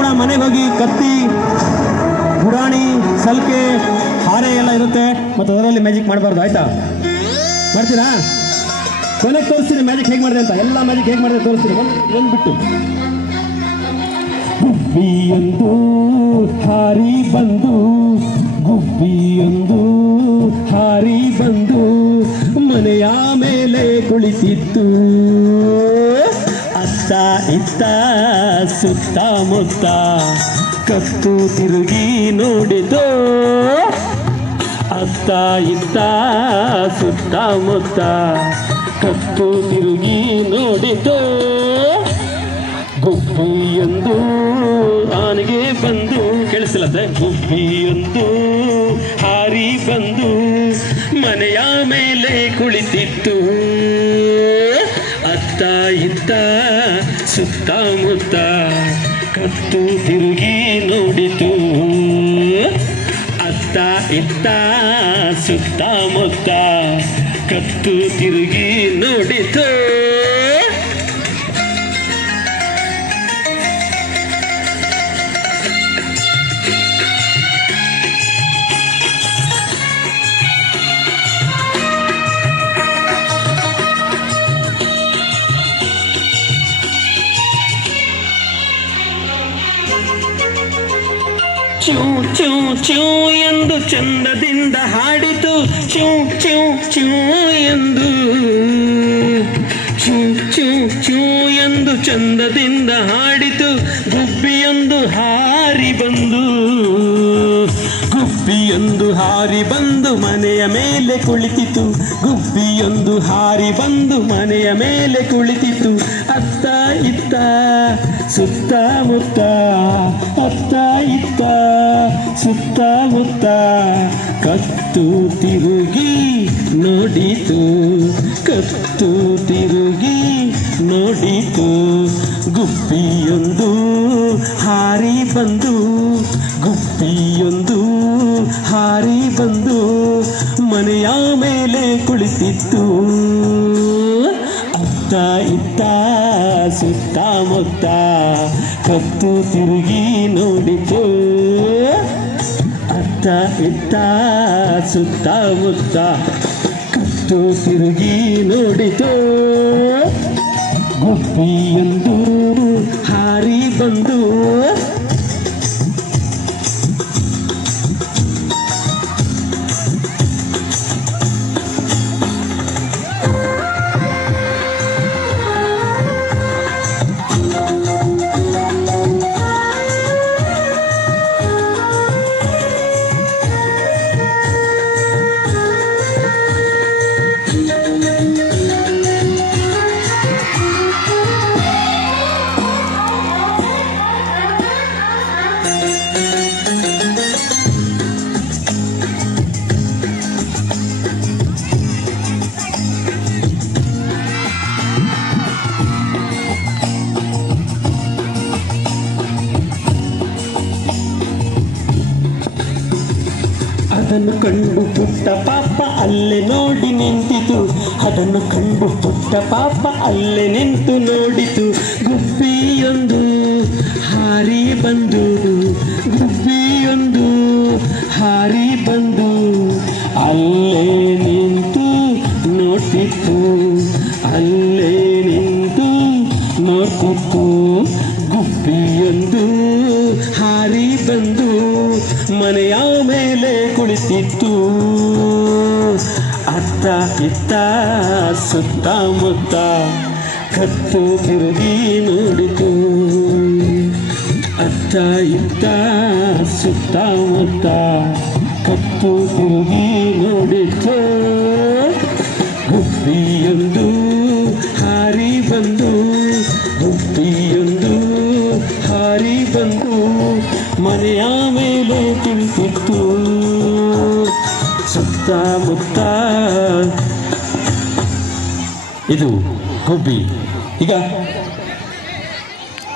ಕೂಡ ಮನೆಗೆ ಹೋಗಿ ಕತ್ತಿ, ಗುರಾಣಿ, ಸಲ್ಕೆ, ಹಾರೆ ಎಲ್ಲ ಇರುತ್ತೆ. ಮತ್ತು ಅದರಲ್ಲಿ ಮ್ಯಾಜಿಕ್ ಮಾಡಬಾರ್ದು, ಆಯ್ತಾ? ಮಾಡ್ತೀರಾ? ಕೊನೆಗೆ ತೋರಿಸ್ತೀನಿ ಮ್ಯಾಜಿಕ್ ಹೇಗೆ ಮಾಡಿದೆ ಅಂತ. ಎಲ್ಲ ಮ್ಯಾಜಿಕ್ ಹೇಗೆ ಮಾಡಿದೆ ತೋರಿಸ್ತೀನಿ. ಒಂದು ಬಿಟ್ಟು. ಗುಬ್ಬಿಯೊಂದು ಹಾರಿ ಬಂದು, ಗುಬ್ಬಿಯೊಂದು ಹಾರಿ ಬಂದು ಮನೆಯ ಮೇಲೆ ಕುಳಿತಿತ್ತು. ಅತ್ತ ಇತ್ತ ಸುತ್ತಮುತ್ತ ಕತ್ತು ತಿರುಗಿ ನೋಡಿತು. ಅತ್ತ ಇತ್ತ ಸುತ್ತಮುತ್ತ ಕತ್ತು ತಿರುಗಿ ನೋಡಿತು. ಗುಬ್ಬಿಯೊಂದು ಆನೆಗೆ ಬಂದು, ಕೇಳಿಸಿಲ್ಲದೆ, ಗುಬ್ಬಿಯೊಂದು ಹಾರಿ ಬಂದು ಮನೆಯ ಮೇಲೆ ಕುಳಿತಿತ್ತು. ಅತ್ತ ಇತ್ತ ಸುತ್ತಮುತ್ತ ಕತ್ತು ತಿರುಗಿ ನೋಡಿತು. ಅತ್ತ ಇತ್ತ ಸುತ್ತಮುತ್ತ ಕತ್ತು ತಿರುಗಿ ನೋಡಿತು. ಚೂ ಚೂ ಚೂ ಎಂದು ಚಂದದಿಂದ ಹಾಡಿತು. ಚೂ ಚೂ ಚೂ ಎಂದು, ಚೂ ಚೂ ಚೂ ಎಂದು ಚಂದದಿಂದ ಹಾಡಿತು. ಗುಬ್ಬಿಯೊಂದು ಹಾರಿ ಬಂದು, ಗುಬ್ಬಿಯೊಂದು ಹಾರಿ ಬಂದು ಮನೆಯ ಮೇಲೆ ಕುಳಿತಿತು. ಗುಬ್ಬಿಯೊಂದು ಹಾರಿ ಬಂದು ಮನೆಯ ಮೇಲೆ ಕುಳಿತಿತು. ಅತ್ತ ಇತ್ತ ಸುತ್ತಮುತ್ತ, ಅತ್ತ ಇತ್ತ ಸುತ್ತಮುತ್ತ ಕತ್ತು ತಿರುಗಿ ನೋಡಿತು. ಕತ್ತು ತಿರುಗಿ ನೋಡಿತು. ಗುಬ್ಬಿಯೊಂದು ಹಾರಿ ಬಂದು, ಗುಬ್ಬಿಯೊಂದು ಹಾರಿ ಬಂದು ಮನೆಯ ಮೇಲೆ ಕುಳಿತಿತ್ತು. ಅತ್ತ ಇತ್ತ ಸುತ್ತಮುತ್ತ ಕತ್ತು ತಿರುಗಿ ನೋಡಿತು. ಅತ್ತ ಇತ್ತ ಸುತ್ತಮುತ್ತ ಕತ್ತು ತಿರುಗಿ ನೋಡಿತು. ಗುಬ್ಬಿಯೊಂದು ಹಾರಿ ಬಂದು, ಅದನ್ನು ಕಂಡು ಪುಟ್ಟ ಪಾಪ ಅಲ್ಲೇ ನೋಡಿ ನಿಂತಿತು. ಅದನ್ನು ಕಂಡು ಪುಟ್ಟ ಪಾಪ ಅಲ್ಲೇ ನಿಂತು ನೋಡಿತು. ಗುಬ್ಬಿಯೊಂದು ಹಾರಿ ಬಂದು, ಗುಬ್ಬಿಯೊಂದು ಹಾರಿ ಬಂದು ಅಲ್ಲೇ ನಿಂತು ನೋಡ್ತಿತ್ತು. ಅಲ್ಲೇ ನಿಂತು ನೋಡ್ತಿತ್ತು. ಗುಬ್ಬಿಯೊಂದು ಹಾರಿ ಬಂದು ಮನೆಯ ಮೇಲೆ ಕುಳಿತಿತ್ತು. ಅತ್ತ ಇತ್ತ ಸುತ್ತಮುತ್ತ ಕತ್ತು ತಿರುಗಿ ನೋಡಿತು. ಅತ್ತ ಇತ್ತ ಸುತ್ತಮುತ್ತ ಕತ್ತು ತಿರುಗಿ ನೋಡಿತು. ಗುಬ್ಬಿಯೊಂದು ಹಾರಿ ಬಂದು, ಗುಬ್ಬಿಯೊಂದು ಹಾರಿ ಬಂದು ಮನೆಯ ಮೇಲೆ ಕುಳಿತಿತ್ತು. ಸುತ್ತಮುತ್ತ ಇದು ಗುಬ್ಬಿ. ಈಗ